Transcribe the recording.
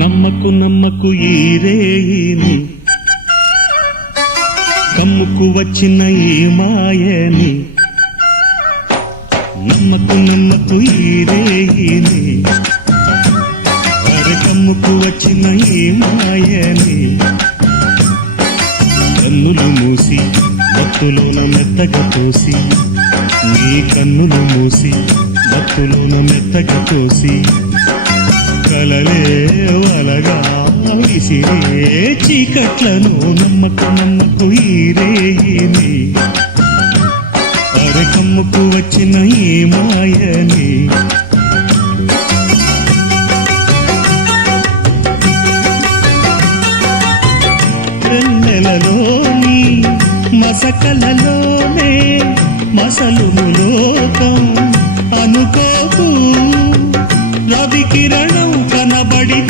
నమ్మకు నమ్మకు ఈ రేయిని, కమ్ముకు వచ్చిన ఈ మాయని. నమ్మకు నమ్మకు ఈ రేయిని, అరే కమ్ముకు వచ్చిన ఈ మాయని. కన్నులు మూసి భక్తులోన మెత్తగా తోసి, నీ కన్నులు మూసి భక్తులోన మెత్తగా తోసి, కలలే వలగా విసిరే చీకట్లను. నమ్మకు నమ్మకు ఈ రేయిని, అరే కమ్ముకు వచ్చిన ఈ మాయని. వెన్నెలలోని మసకలలోనే మసలుము లోకం అనుకోకు. రవి కిరణం కనబడితే